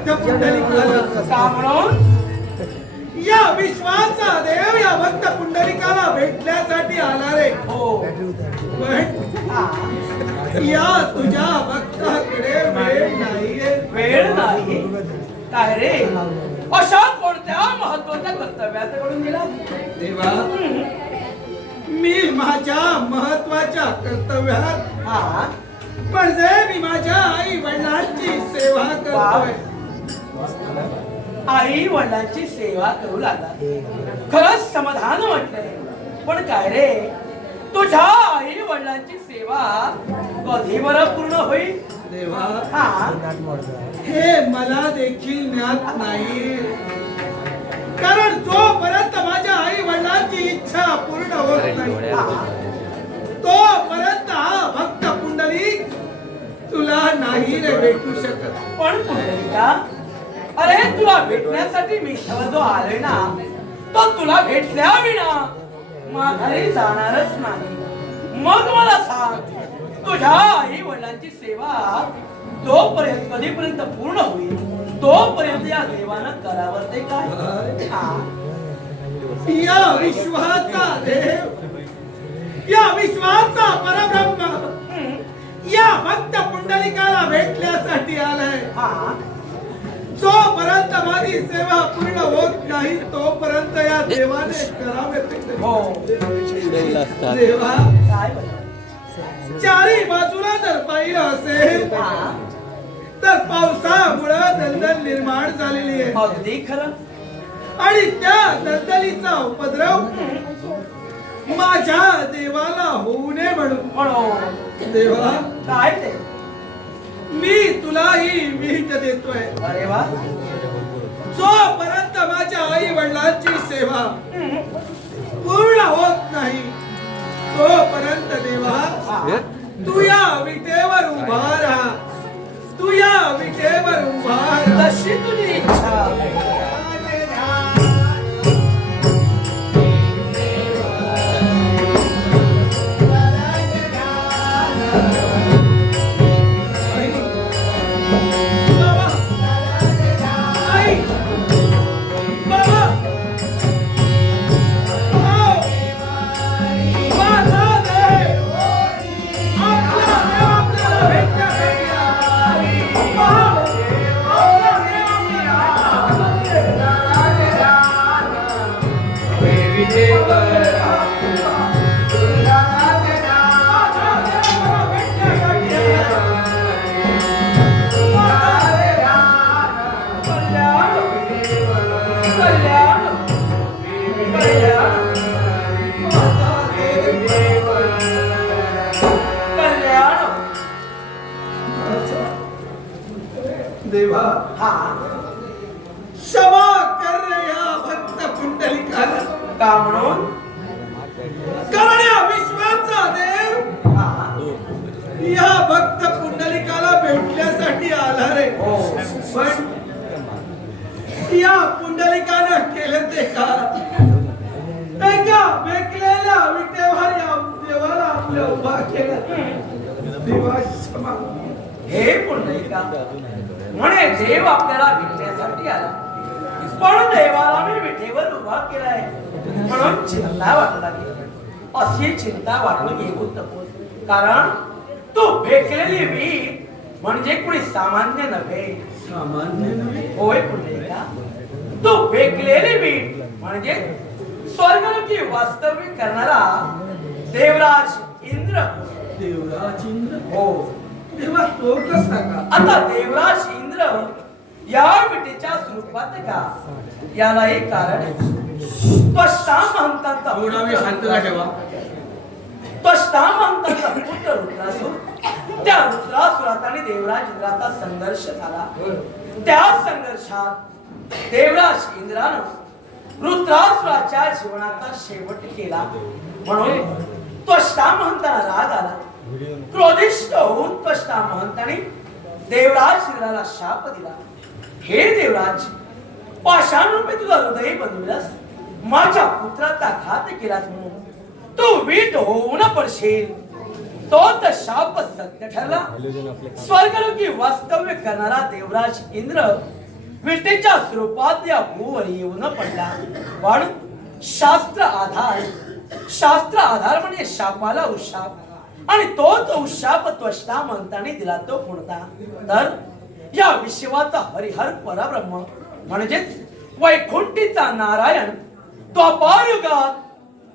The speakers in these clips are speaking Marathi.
भक्त पुंडलिकाला का म्हणून? या विश्वाचा देव या भक्त पुंडलिकाला भेटण्यासाठी आला रे. हो. पण हा. या तुझ्या भक्ताकडे वेळ नाहीये. वेळ नाही काय रे? अशा कोणत्या महत्वाच्या कर्तव्याकडून गेला? देवा मी माझ्या महत्वाच्या कर्तव्यात हा. म्हणजे मी माझ्या आई वडिलांची सेवा करतोय. आई वडिलांची सेवा करू लागला. खरंच समाधान वाटलंय. पण काय रे, तुझ्या आई वडिलांची सेवा कधी बरं पूर्ण होईल? देवा हा. हे मला देखील ज्ञात नाही. कारण जोपर्यंत माझ्या आई वडिलांची इच्छा पूर्ण होत नाही तोपर्यंत हा भक्त पुंडलिक तुला नाही रे भेटू शकत. पण पुंडलिका, अरे तुला भेटण्यासाठी मी इथं जो आलोय ना, तो तुला भेटल्या विना माघारी जाणारच नाही. मग मला सांग, तुझ्या आई वडिलांची सेवा जोपर्यंत कधीपर्यंत पूर्ण होईल तोपर्यंत या देवानं करावं ते काय? हा. या विश्वाचा देव, या विश्वाचा परब्रह्म या भक्त पुंडलिकाला भेटण्यासाठी आलाय. हा. जोपर्यंत माझी सेवा पूर्ण होत नाही तोपर्यंत या देवाने करावे ते. हो. देवा काय बरं? चारी बाजूला जर पाहिलं असेल हा. तर पावसामुळे दलदल निर्माण झालेली आहे. अगदी खरं. आणि त्या दलदलीचा उपद्रव माझ्या देवाला होऊ नये म्हणून देवा काय ते? मी तुला ही विहित देतोय. अरे वा. जोपर्यंत माझ्या आई वडिलांची सेवा पूर्ण होत नाही तोपर्यंत देवा तू या विटेवर उभा राहा. तू या विटेवर उभा राहा. तशी तुझी इच्छा. देवा हा. क्षमा कर रे या भक्त पुंडलिकाला. का म्हणून? कारण या विश्वाचा देव हा. या भक्त पुंडलिकाला भेटण्यासाठी आला रे. हो. पण या पुंडलिकानं केलं ते का? एका बेकलेल्या विटेवर या देवाला आपल्या उभा केलं. देवा क्षमा. हे पुंडलिका, म्हणे देव आपल्याला भेटण्यासाठी आला, पण देवाला मी विठेवर उभा केलाय म्हणून चिंता वाटू लागली. अशी चिंता वाटून घेऊ नको. कारण तू भेटलेली वीट म्हणजे कुणी सामान्य नव्हे. सामान्य नव्हे. होय पुंडलिका, तू भेटलेली वीट म्हणजे स्वर्गलोकी वास्तव्य करणारा देवराज इंद्र. देवराज इंद्र. हो. तेव्हा तो कसा का? आता देवराज इंद्र या विटेच्या स्वरूपात का, याला एक कारण आहे. त्वष्टा महंतांचा थोडा वेळ शांतता ठेवा. त्वष्टा महंतांचा पुत्र रुद्रासूर, त्या रुद्रासुरात आणि देवराज इंद्राचा संघर्ष झाला. त्या संघर्षात देवराज इंद्रानं रुद्रासुराच्या जीवनाचा शेवट केला. म्हणून त्वष्टा महंताला राग आला. क्रोधिष्ठ होऊन त्वष्टा महंताने देवराज इंद्राला शाप दिला. हे देवराज, पाषाण रूपे तुझा हृदय बनविलास, माझ्या पुत्राचा घात केलास म्हणून तू वीट होऊन पडशील. तो तर शाप सत्य ठरला. स्वर्गलोकी वास्तव्य करणारा देवराज इंद्र विटेच्या स्वरूपात या भूवर येऊन पडला. पण शास्त्र आधार म्हणजे शापाला उशाप आणि तोच उशाप त्वष्टा मंत्राने दिला तो कोणता तर या विश्वाचा हरिहर परब्रह्म म्हणजेच वैकुंठीचा नारायण द्वापार युगात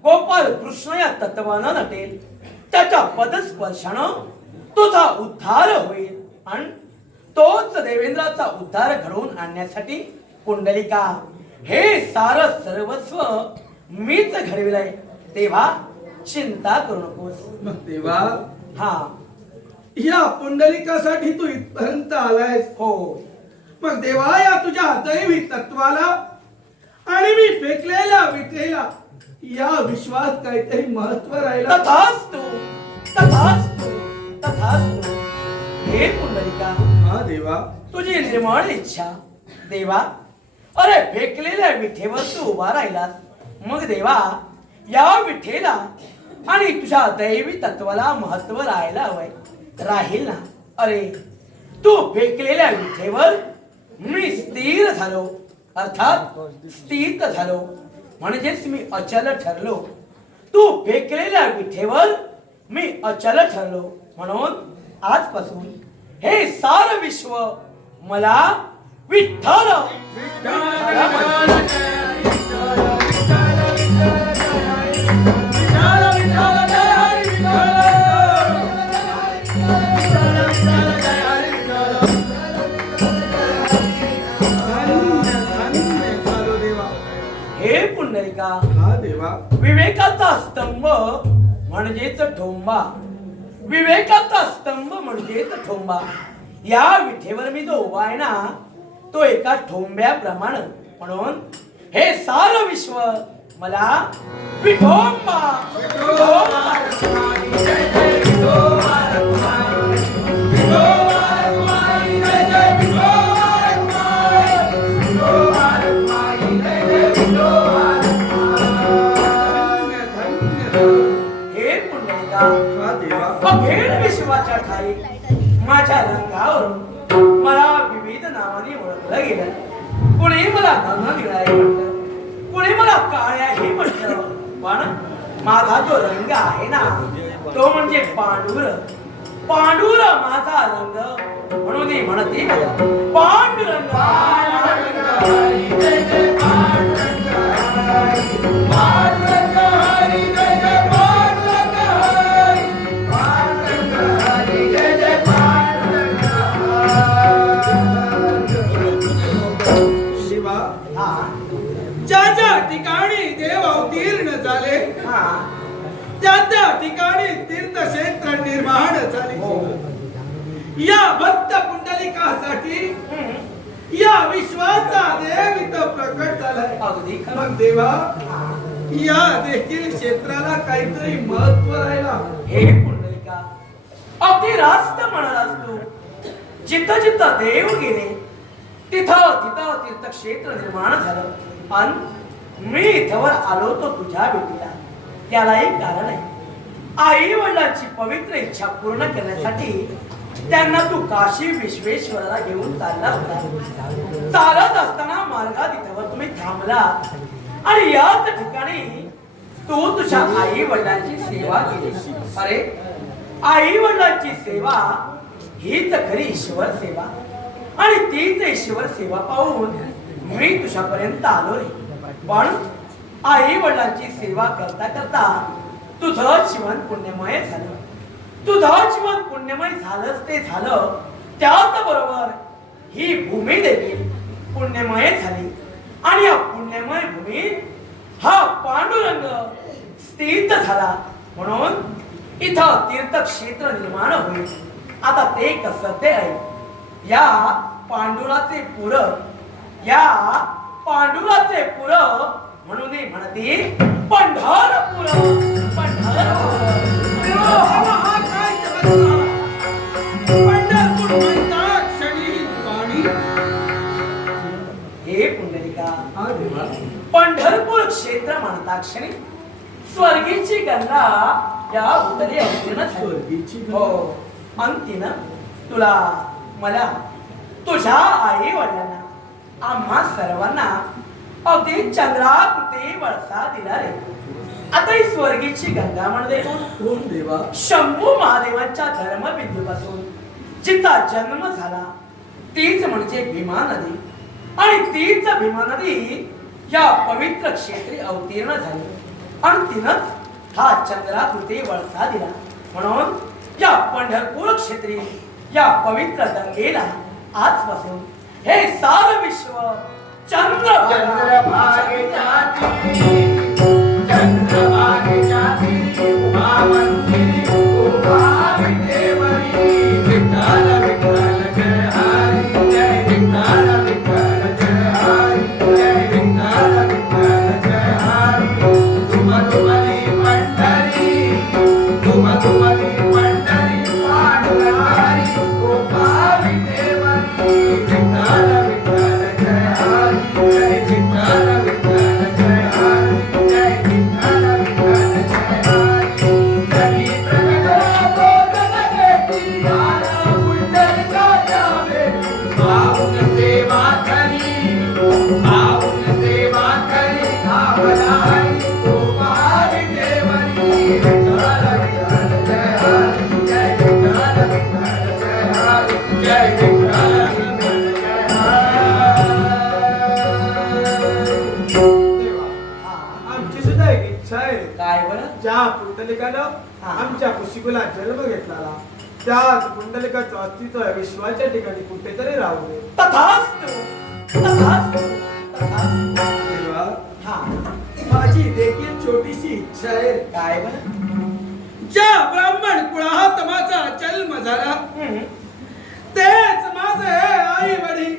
गोपाल कृष्ण या तत्वानं नटेल. त्याच्या पदस्पर्शानं तुझा उद्धार होईल आणि तोच देवेंद्राचा उद्धार घडवून आणण्यासाठी पुंडलिका हे सार सर्वस्व मीच घडविलंय. तेव्हा चिंता करू नकोस. मग देवा हा या पुंडलिकासाठी तू इथपर्यंत आलायस. हो मग देवा या तुझ्या दैवी तत्वाला आणि मी फेकलेल्या विटेला या विश्वात काहीतरी महत्व राहिलं. तथास्तु. हे पुंडलिका हा देवा तुझी निर्मळ इच्छा. देवा अरे फेकलेल्या विठेवर तू उभा राहिलास. मग देवा या विठेला आणि तुझ्या दैवी तत्वाला महत्व राहायला हवंय. राहील ना. अरे तू फेकलेल्या विठेवर मी स्थिर झालो अर्थात स्थित झालो म्हणजेच मी अचल ठरलो. तू फेकलेल्या विठेवर मी अचल ठरलो म्हणून आजपासून हे सार विश्व मला विठ्ठल हे पुंडलिका. हा देवा विवेकाचा स्तंभ म्हणजेच ठोंबा. विवेकाचा स्तंभ म्हणजेच ठोंबा. या विठेवर मी जो उभा आहे ना तो एका ठोंब्याप्रमाणे म्हणून हे सार विश्व मला विठोंबा हे पुंडलिका. हा देवा अखेर विश्वाच्या ठाई माझ्या रंगावरून मला विविध नावाने ओळखलं गेलं. कुणी मला धनगिराई म्हटलं, कुणी मला काळ्याही म्हटलं. पण माझा जो रंग आहे ना तो म्हणजे पांडुर. पांडुर माझा रंग म्हणून म्हणते मला पांडुरंग. शिवा हा ज्या ज्या ठिकाणी देव अवतीर्ण झाले हा त्या त्या ठिकाणी तीर्थक्षेत्र निर्माण झाले. या भक्त पुंडलिकासाठी या विश्वाचा देव इथं प्रकट झालाय. अगदी खरं. मग देवा या देखील क्षेत्राला काहीतरी महत्व राहिला. हे पुंडलिका अगदी रास्त म्हणालास तू. जिथं जिथं देव गेले तिथं तिथं तीर्थक्षेत्र निर्माण झालं आणि मी इथवर आलो तो तुझ्या भेटीला. त्यालाही कारण आहे. आई वडिलांची पवित्र इच्छा पूर्ण करण्यासाठी त्यांना तू काशी विश्वेश्वराला घेऊन चालला होता. चालत असताना मार्गात इथवर तुम्ही थांबला आणि याच ठिकाणी तू तुझ्या आई वडिलांची सेवा केली. अरे आई वडिलांची सेवा हीच खरी ईश्वर सेवा आणि तीच ईश्वर सेवा पाहून मी तुझ्यापर्यंत आलो रे. पण आई वडिलांची सेवा करता करता तुझं जीवन पुण्यमय झालं. तुझं जीवन पुण्यमय झालंच ते झालं. त्याच बरोबर ही भूमी देखील पुण्यमय झाली आणि या पुण्यमय भूमीत हा पांडुरंग स्थित झाला म्हणून इथं तीर्थक्षेत्र निर्माण होईल. आता ते कसं ते आहे. या पांडुराचे पुर म्हणून म्हणते पंढरपूर. हा काय चमत्कार! पंढरपूर म्हणता क्षणी पाणी. हे पुंडलिका हा देवा पंढरपूर क्षेत्र म्हणता क्षणी स्वर्गीची गंगा या उतरी अवतीर्ण स्वर्गीची झाली. गंगा. हो अंतीनं तुला मला तुझ्या आई वडिलांना आम्हा सर्वांना अगदी चंद्राकृती वळसा दिला रे. आता ही स्वर्गीची गंगा म्हणजे कोण देवा? शंभू महादेवांच्या धर्मबिंदूपासून जिचा जन्म झाला तीच म्हणजे भीमा नदी. आणि तीच भीमा नदी या पवित्र क्षेत्री अवतीर्ण झाली आणि तिनंच हा चंद्राकृती वळसा दिला. म्हणून या पंढरपूर क्षेत्री या पवित्र गंगेला आजपासून हे सारं विश्व आमच्या कुशिकुला जन्म घेतला त्याच पुंडलिकाचं अस्तित्व विश्वाच्या ठिकाणी कुठेतरी राहू दे. तथास्तु तथास्तु तथास्तु. देवा, हा माझी देखील छोटीशी इच्छा आहे. काय बरं? ज्या ब्राह्मण कुळात माझा जन्म झाला तेच माझे आई वडील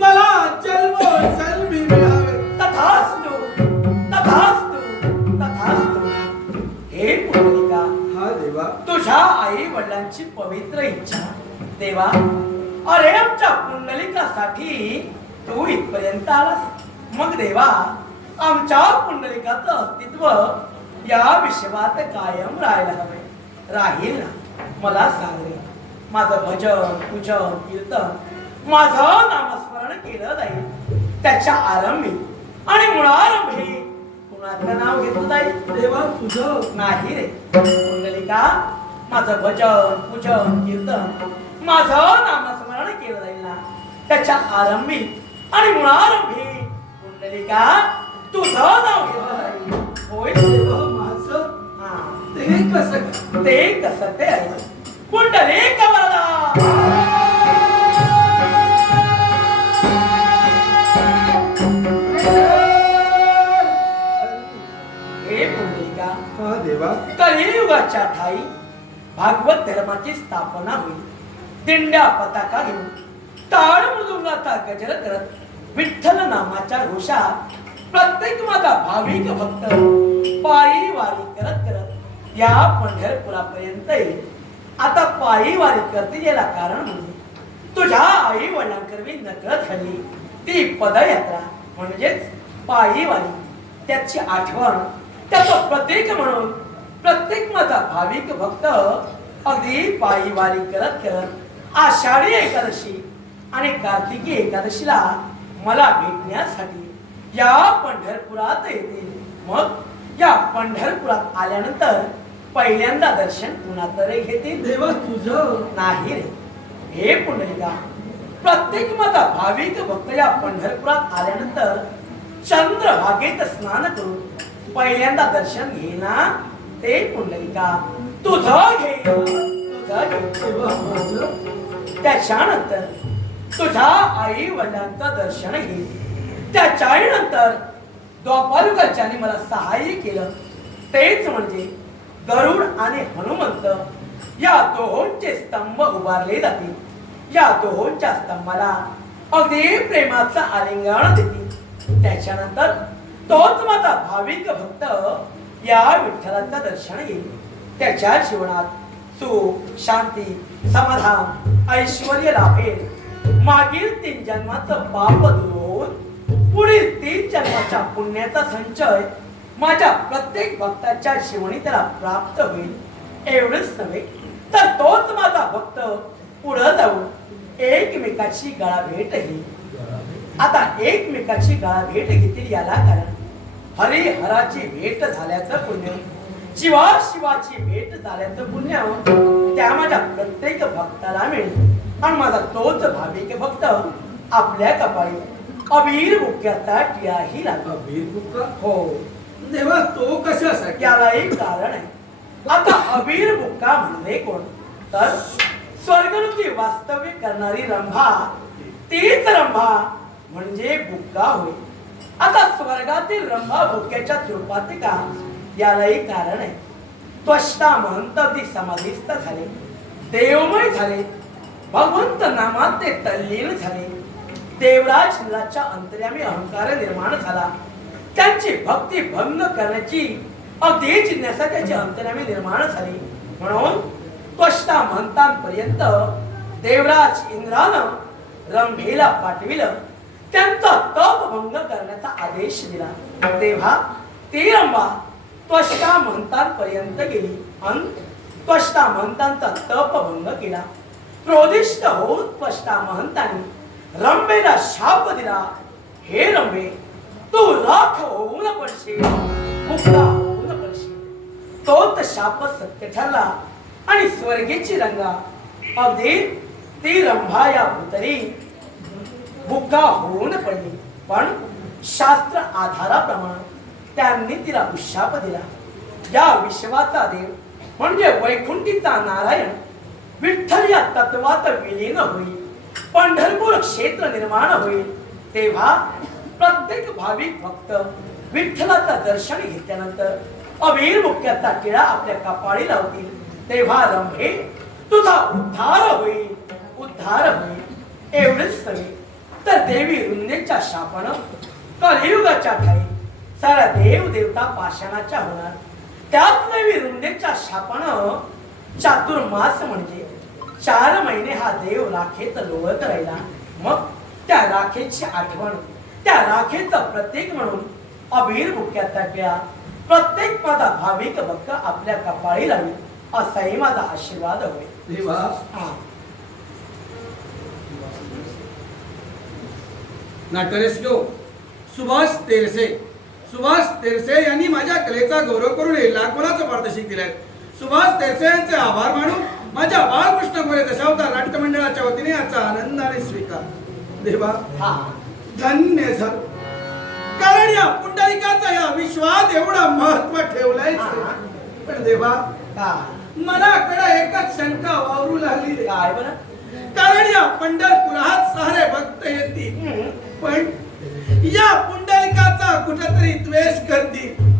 मला जन्मी मिळावे. तथास्तु तथास्तु तथास्तु. हे पुंडलिका, हा देवा, तुझ्या आई वडिलांची पवित्र इच्छा देवा. अरे आमच्या पुंडलिकासाठी तू इथपर्यंत आलास. मग देवा, आमच्या पुंडलिकाचं अस्तित्व या विश्वात कायम राहायला हवे. राहील ना? मला सांग रे. माझं भजन पूजन कीर्तन माझं नामस्मरण केलं जाईल. त्याच्या आरंभी आणि मुळारंभी कुणाचं नाव घेतलं जाईल? देवा तुझं नाही रे पुंडलिका. माझं भजन पूजन कीर्तन माझं नामस्मरण केलं जाईल ना, त्याच्या आरंभी आणि मुळारंभी पुंडलिका तुझं नाव घेतलं जाईल. होय देवा माझं ते कसं ते आहे. पुंडलिक वरदा. हे पुंडलिका, हा देवा, कलियुगाच्या ठाई भागवत धर्माची स्थापना होईल. दिंड्या पताका घेऊन टाळ मृदुंगाचा गजर करत विठ्ठल नामाच्या घोषात प्रत्येक माझा भाविक भक्त पायी वारी करत करत या पंढरपुरापर्यंत येईल. आता पायी वारी करते याला कारण म्हणजे तुझ्या आई वडिलांकरवी नकळत घडली ती पदयात्रा म्हणजेच पायी वारी. त्याची आठवण, त्याचं प्रतीक म्हणून प्रत्येक माझा भाविक भक्त अगदी पायी वारी करत करत आषाढी एकादशी आणि कार्तिकी एकादशीला मला भेटण्यासाठी या पंढरपुरात येतील. मग या पंढरपुरात आल्यानंतर पहिल्यांदा दर्शन कुणाचं रे घेतील? देवा तुझं नाही रे. हे पुंडलिका, प्रत्येक माझा भाविक भक्त या पंढरपुरात आल्यानंतर चंद्रभागेत स्नान करून पहिल्यांदा दर्शन घेना. ते पुंडलिका तुझं घे, तुझं घे. देवा माझं त्याच्यानंतर तुझ्या आई वडिलांचं दर्शन घे. त्याच्यानंतर द्वापारयुगाच्याने मला सहाय्य केलं तेच म्हणजे गरुड आणि हनुमंत या दोहोंचे स्तंभ उभारले जातील. या दोहोंच्या स्तंभाला अगदी प्रेमाचं आलिंगन देतील. त्याच्यानंतर तोच माझा भाविक भक्त या विठ्ठलाचं दर्शन घेईल. त्याच्या जीवनात सुख, शांती, समाधान, ऐश्वर्य लाभेल. मागील 3 जन्माचं पाप दूर होऊन पुढील 3 जन्माच्या पुण्याचा संचय माझ्या प्रत्येक भक्ताच्या जीवनी त्याला प्राप्त होईल. एवढंच नव्हे तर तोच माझा भक्त पुढे जाऊन एकमेकाची गळा भेट घेईल. आता एकमेकाची गळा भेट घेतील याला कारण हरिहराची भेट झाल्याचं पुण्य, शिवा शिवाची भेट झाल्याचं पुण्य त्या माझ्या प्रत्येक भक्ताला मिळेल आणि माझा तोच भाविक भक्त आपल्या कपाळी अबीर बुक्क्याचा टिळाही लागला. अबीर बुक्का? हो देवा तो कशासाठी? त्यालाही कारण आहे. आता अबीर बुक्का म्हणजे कोण तर स्वर्गलोकी वास्तव्य करणारी रंभा, तीच रंभा म्हणजे बुक्का होय. आता स्वर्गातील रंभा बुक्क्याच्या स्वरूपात का यालाही कारण आहे. त्वष्टा महंत अगदी समाधिस्थ झाले, देवमय झाले, भगवंत नामात ते तल्लीन झाले. देवराज इंद्राच्या अंतर्यामी अहंकार निर्माण झाला. त्यांची भक्ती भंग करण्याची अगदी जिज्ञासा त्याची अंतर्यामी निर्माण झाली. म्हणून त्वष्टा महंतांपर्यंत देवराज इंद्रानं रंभेला पाठविलं, त्यांचा तप भंग करण्याचा आदेश दिला. तेव्हा ती रंभा त्वष्टा महंतांपर्यंत गेली आणि त्वष्टा महंतांचा तप भंग केला. क्रोधिष्ठ होऊन त्वष्टा महंतांनी रंभेला शाप दिला, हे रंभे तू राख होऊन पडशील, मुक्ता होऊन पडशील. तोच शाप सत्य ठरला आणि स्वर्गीची रंगा अगदी ती रंभा या भूतरी बुक्का होऊन पडली. पण शास्त्र आधाराप्रमाणे त्यांनी तिला उशाप दिला. या विश्वाचा देव म्हणजे वैकुंठीचा नारायण विठ्ठल या तत्वात विलीन होईल, पंढरपूर क्षेत्र निर्माण होईल. तेव्हा प्रत्येक भाविक भक्त विठ्ठलाचं दर्शन घेतल्यानंतर अबीर बुक्क्याचा टिळा आपल्या कपाळी लावतील. तेव्हा रंभे तुझा उद्धार होईल, उद्धार होईल. एवढेच नव्हे तर देवी रुंदेच्या शापानं कलियुगाच्या ठाई सारा देव देवता पाषाणाच्या होणार. त्याच देवी रुंदेच्या शापानं चातुर्मास म्हणजे 4 महिने हा देव राखेत लोळत राहिला. मग त्या राखेची आठवण, त्या राखेचं प्रतीक म्हणून अबीर बुक्क्याचा टिळा प्रत्येक माझा भाविक भक्त आपल्या कपाळी लावी, असाही माझा आशीर्वाद होय. देवा नाटरेस्टो सुभाष तेरसे यांनी माझ्या कलेचा गौरव करून लाखोनाचं पारितोषिक दिलंय. सुभाष तेरसे यांचे आभार मानून माझ्या बाळकृष्ण गोरे दशावतार नाट्य मंडळाच्या वतीने याचा आनंदाने स्वीकार. देवा धन्य झालो, कारण या पुंडलिकाचा या विश्वात एवढा महत्व ठेवलंय. पण देवा मला कडे एकच शंका वावरू लागली. काय बरं? कारण या पंढरपुरात सारे भक्त येतील, पण या पुंडलिकाचा कुठेतरी द्वेष करतील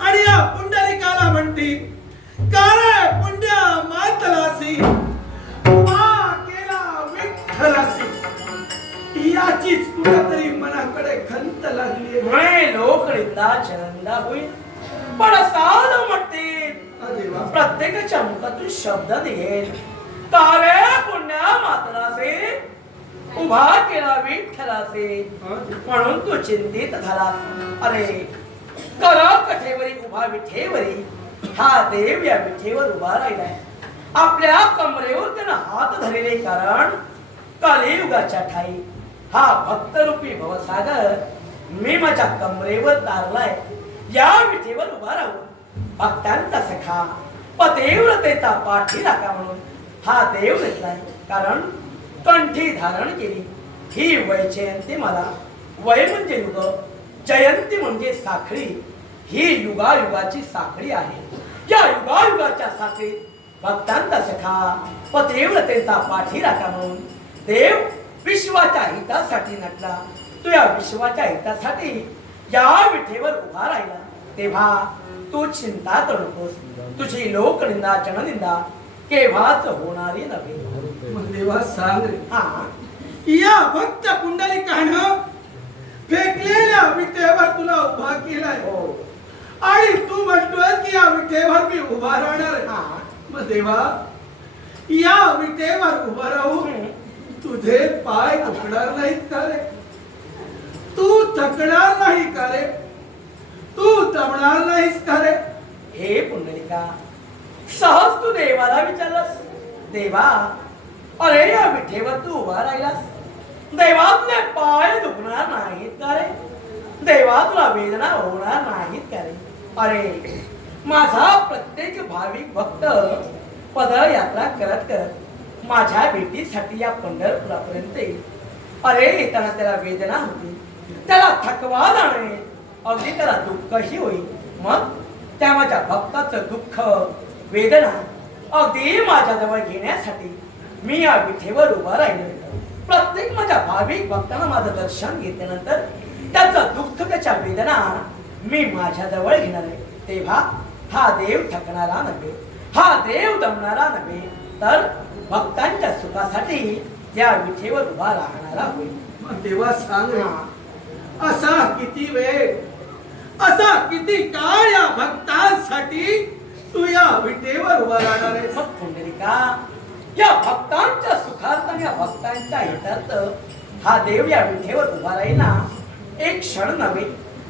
आणि या पुंडलिकाला म्हणतील काळे पुंड्या मातलासी मा केला विठ्ठलासी. याचीच कुठेतरी मनाकडे खंत लागली. म्हणे लोक निंदा चरंदा होईल, पण साध म्हणतील प्रत्येकाच्या मुखातून शब्द निघेल काळे पुण्या मातलासे उभा केला विठ्ठलासे. म्हणून तू चिंतित झाला. अरे कर कठेवरी उभा विठेवरी, हा देव या विठेवर उभा राहिलाय. आपल्या कमरेवर त्यानं हात धरले, कारण कलियुगाच्या ठाई हा भक्तरूपी भवसागर मी माझ्या कमरेवर तारलाय. या विठेवर उभा राहून भक्तांचा सखा पतिव्रतेचा पाठी राखा म्हणून हा देव घेतलाय. कारण कंठी धारण केली ही वैजयंती मला. वय म्हणजे युग, जयंती म्हणजे साखळी. ही युगायुगाची साखळी आहे. या युगायुगाच्या साखळीत भक्तांचा सखा पतिव्रतेचा पाठी राखा म्हणून देव विश्वाच्या हितासाठी नटला. तू या विश्वाच्या हितासाठी या विठेवर उभा राहिला. तेव्हा तू चिंता करू नकोस. तुझी लोकनिंदा जननिंदा केव्हाच होणारी नव्हे. देवा सांग रे, या भक्त पुंडलिकानं फेकलेल्या विटेवर तुला उभा केलाय आणि तू म्हणतोय की या विटेवर मी उभा राहणार आहे. मग देवा या विटेवर उभा राहून तुझे पाय दुखणार नाहीत का रे? तू थकणार नाही का रे? तू दमणार नाहीस का रे? हे पुंडलिका, सहज तू देवाला विचारलास. देवा, अरे या विठेवर तू उभा राहिलास, देवा तुझे पाय दुखणार होणार नाहीत का रे? देवा तुला वेदना होणार नाहीत का रे? अरे माझा प्रत्येक भाविक भक्त पदयात्रा करत करत माझ्या भेटीसाठी या पंढरपुरापर्यंत येईल. अरे येताना त्याला वेदना होती, त्याला थकवा जाणे, अगदी त्याला दुःखही होईल. मग त्या माझ्या भक्ताचं दुःख वेदना अगदी माझ्याजवळ घेण्यासाठी मी या विठेवर उभा राहिलो. प्रत्येक माझ्या भाविक भक्तांना माझं दर्शन घेतल्यानंतर त्याचं दुःख त्याच्या वेदना मी माझ्याजवळ घेणार आहे. तेव्हा हा देव थकणारा नव्हे, हा देव दमणारा नव्हे, तर भक्तांच्या सुखासाठी या विठेवर उभा राहणारा होईल. मग देवा सांग रे, असा किती वेळ, असा किती काळ या भक्तांसाठी तू या विटेवर उभा राहणार आहेस? मग पुंडलिका, या भक्तांच्या सुखार्थ आणि या भक्तांच्या हितार्थ हा देव या विठेवर उभा राहील ना, एक क्षण नव्हे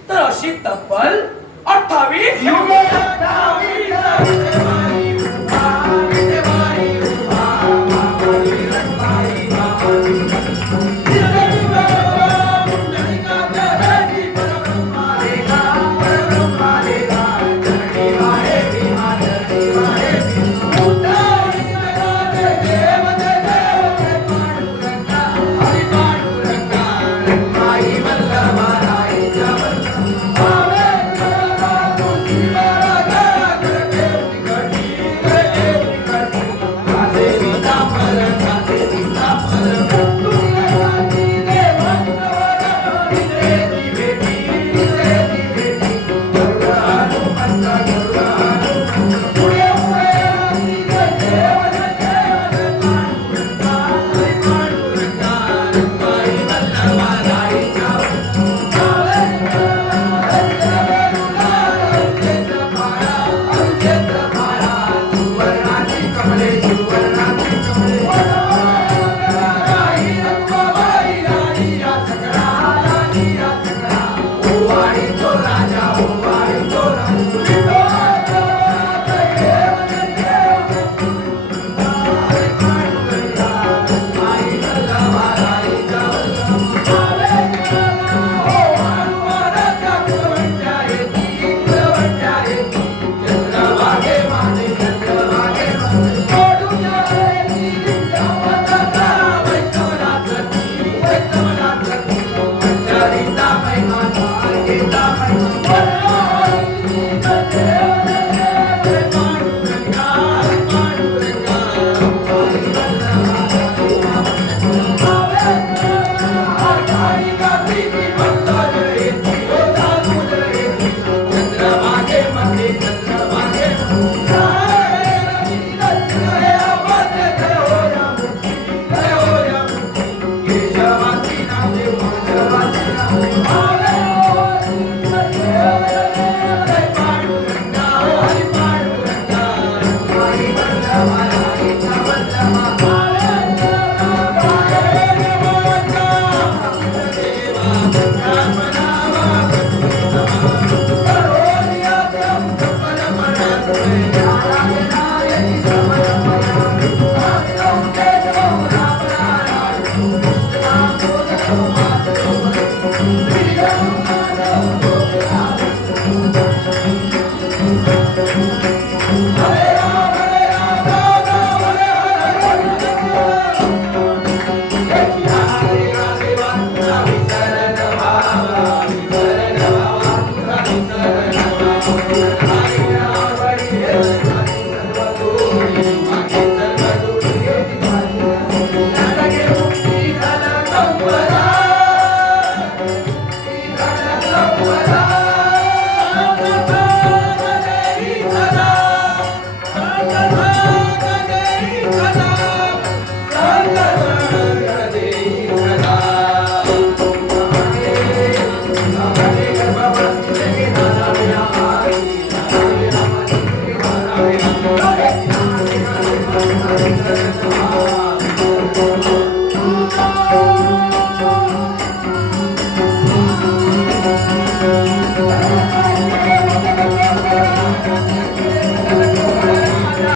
तर अशी तब्बल 28 Hare